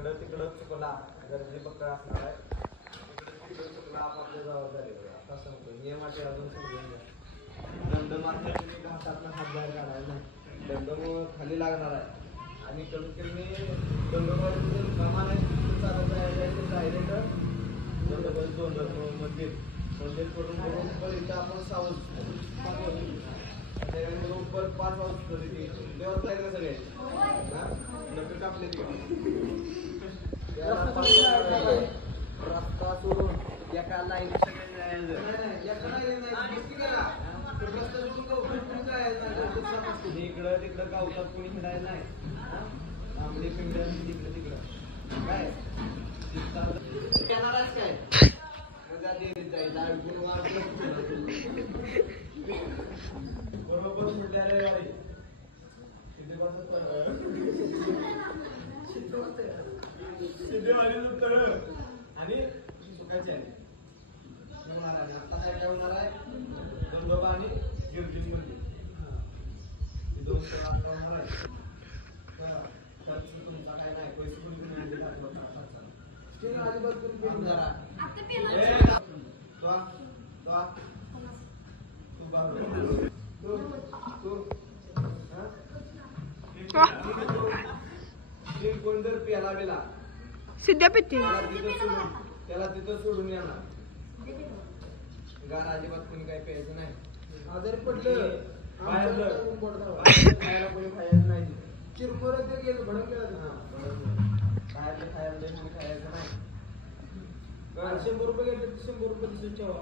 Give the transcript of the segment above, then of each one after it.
इकडं तिकडं चुकला गर्दी पकड असणार आहे. तिकडं चुकला आपल्या जबाबदारी आता सांगतो नियमाचे अजून समजून घ्या. दंड मात्र तुम्ही घाटातनं हात बाहेर काढायला नाही. दंड खाली लागणार आहे आणि कमीत कमी दंडोबाचं कामा नाही चालत राहिले तर दंडोबाचं दोन मंदिर करून बरोबर इथं आपण सावध बरोबर 5 वाजता देवाच आहे ना सगळे नक्की कापले रस्ता सोडून एका लाईन इकडं तिकडं गावतात कोणी हिंडायला नाही. आंबली पिंड तिकडं तिकडं काय येणार आहेस काय बरोबर सुटल्या रविवारी सिद्धेवाडी तळ आणि सुकायचे होणार आहे. आता काय होणार आहे दंडोबा आणि गिरजिंग मध्ये 2 स्थळ होणार आहे. खर्च तुमचा काय नाही पैसे पण कोण जर प्याला बिला सिद्ध्या पित्ती त्याला तिथं सोडून येणार. गार अजिबात कोणी काही प्यायचं नाही. आजारी पडलं खायला कोणी खायचं नाही. चिरमुर ते गेलं भडक गेलं बाहेरले खायला खायचं नाही. 100 रुपये घेतले 100 रुपये दिसून ठेवा.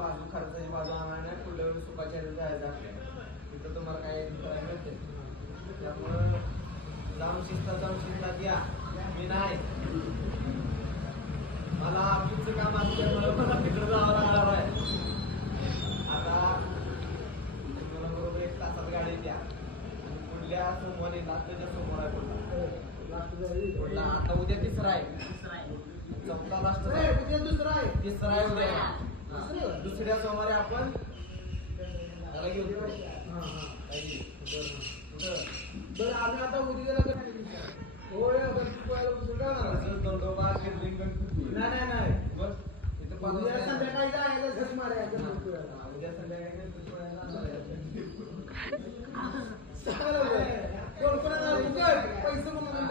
बाजू खर्चाची बाजू आम्हाला नाही. पुढल्या वेळी सुखाच्या जायचं तिथं तुम्हाला काय मिळते. त्यामुळं जाऊन शिस्तात या. मी नाही मला ऑफिसचं काम असल्यामुळे मला तिकडं जावं लागणार आहे. आता मला बरोबर 1 तासात गाडी द्या. पुढल्या सोमवारी लास्टच्या सोमवार आहे पुढला. आता उद्या 3रा आहे. चौथा लास्ट उद्या 2रा आहे. 3रा आहे उद्या. दुसऱ्या सोमवारी आपण त्याला घेऊ. बरं आम्ही आता उद्या होय दंडोबा नाही बस इथं संध्याकाळी जायला घरी मारायचं. उद्या संध्याकाळी पैसे म्हणून काय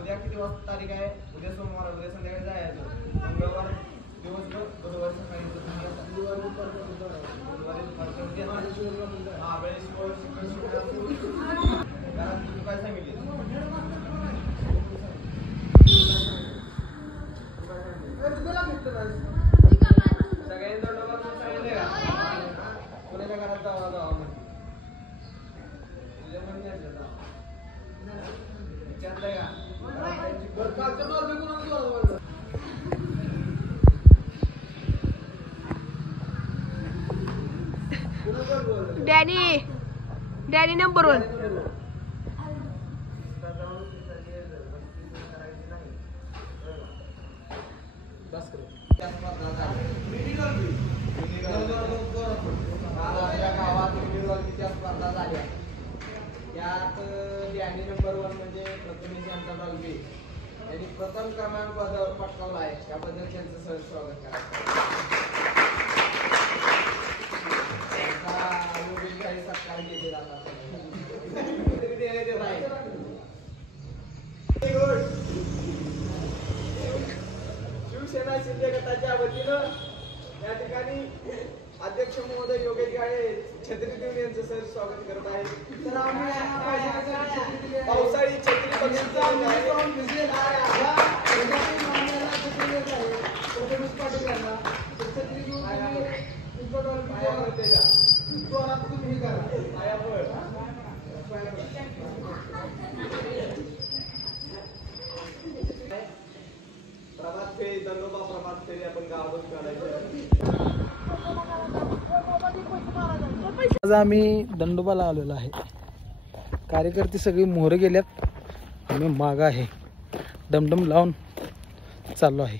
उद्या किती वाजता तारीख आहे. उद्या सोमवार उद्या संध्याकाळी जायचं. मंगळवार दिवसभर बुधवार सकाळी तुम्ही काय सांगितले सगळ्यांनी दंडोबा सांगितले का कोणाच्या घरात जावा जावा तुझ्या पण विचारलंय का डॅनी नंबर 1. स्पर्धा झाल्या त्यात डॅनी नंबर 1 म्हणजे प्रथमेश यांचा डॉल्बी यांनी प्रथम क्रमांक पटकावला आहे. त्याबद्दल त्यांचं सहज स्वागत करा. काही सत्कार केले जातात. शिवसेना शिंदे गटाच्या वतीनं या ठिकाणी अध्यक्ष महोदय योगेश गाळे छत्री देऊन यांचं सर स्वागत करत आहे. तर आम्ही पावसाळी छत्री प्रभात फेरी दंडोबा प्रभात फेरी आपण गावात काढायचं. आज आम्ही दंडोबाला आलेलो आहे. कार्यकर्ते सगळे मोहरे गेल्यात. मी माग आहे, डमडम लावून चाललो आहे.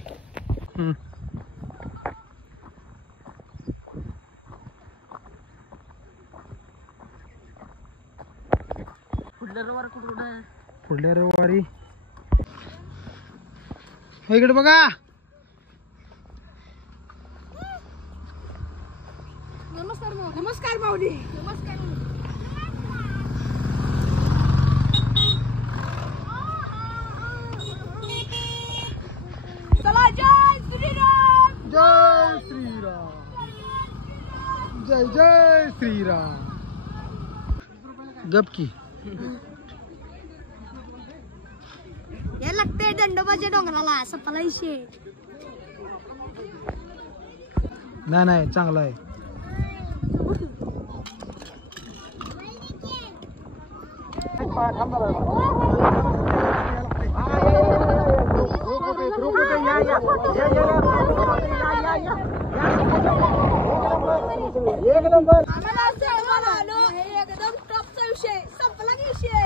पुढल्या रविवारी इकडे बघा. नमस्कार माऊली. नमस्कार. चला, जय श्रीराम. जय श्रीराम. जय जय श्रीराम. गप की हे लागते दंडोबाच्या डोंगराला सपाला इशे. नाही नाही चांगला आहे. एकदम टॉपचा विषय संपला की विषय.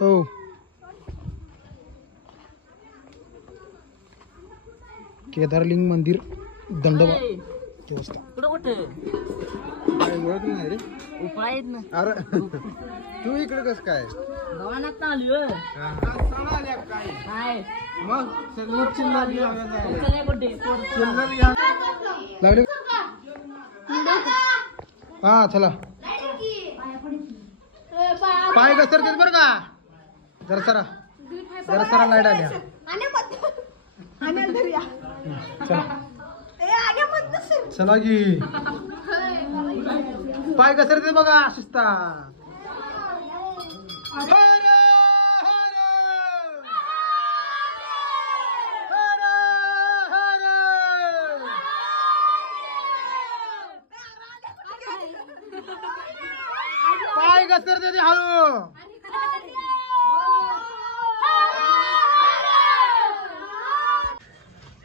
हो केदारलिंग मंदिर दंडोबा देवस्थान. अरे तू इकडे कस काय लागले. हा चला पाय घसरते बरं का. जरा सरा लाईट आल्या. चला की पाय घसरते बघा शिस्ता. पाय घसरते ते हळू.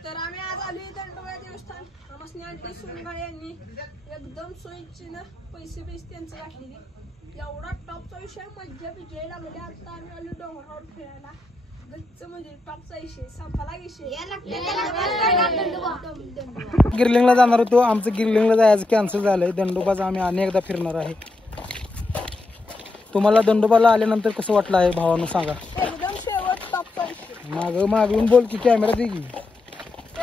तर आम्ही आज आलोय दंडोबा देवस्थान. आम्हाला आंटी सोनगाळे यांनी एकदम सोयीचीनं पैसे त्यांचं घातलेली. एवढा टॉपचा विषय मज्जा बिजय लागले. आता आम्ही आलो डोंगरावर फिरायला. गच्च म्हणजे टॉपचा विषय संपला विषय. गिरलिंगला जाणार होतो. आमचं गिरलिंगला जायचं कॅन्सल झालंय. दंडोबाचा आम्ही अनेकदा फिरणार आहे. तुम्हाला दंडोबाला आल्यानंतर कसं वाटलं आहे भावानं सांगा. एकदम शेवट टॉपचा विषय. मागून बोल की कॅमेरा दे की.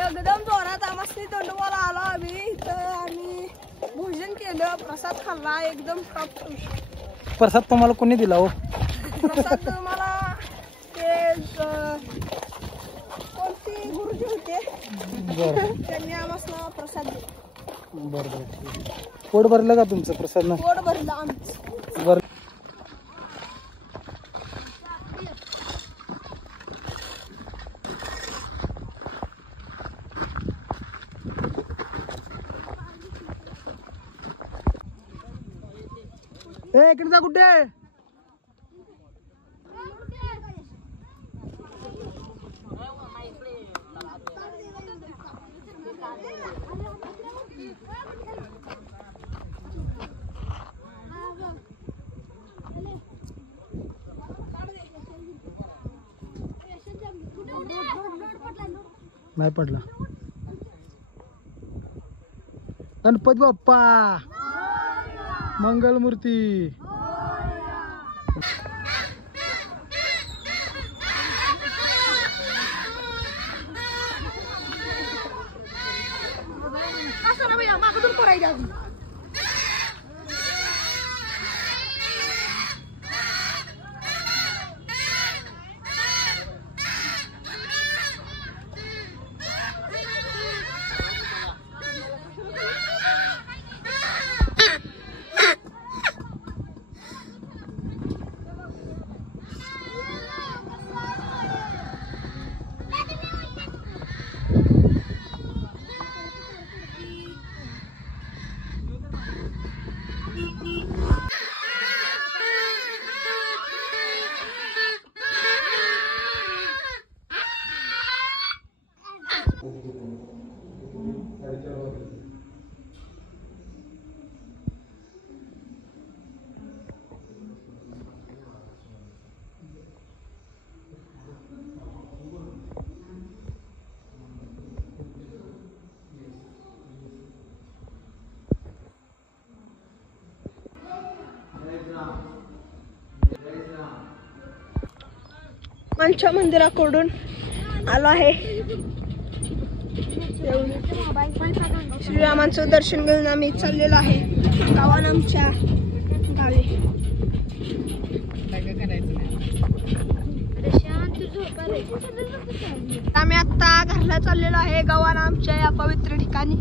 एकदम जोरात आम्हाला दंडोबाला आलो आम्ही. इथं आम्ही भोजन केलं, प्रसाद खाल्ला. एकदम टॉपचा विषय. प्रसाद तुम्हाला कोणी दिला हो. प्रसाद मला ते कोणती गुरुजी होते बरं त्यांनी आम्हाला प्रसाद दिला. बरं पोट भरलं का तुमचं प्रसाद ना. पोट भरलं आमचं. बरं इकडे जा. कुठे नाही पडला. गणपती बाप्पा मंगलमूर्ती. मागून पडायच्या. हनुमानच्या मंदिराकडून आलो आहे. श्रीरामांचं दर्शन घेऊन आम्ही चाललेलो आहे गावाला आमच्या गावी. आम्ही आता घरला चाललेलो आहे गावाला आमच्या या पवित्र ठिकाणी.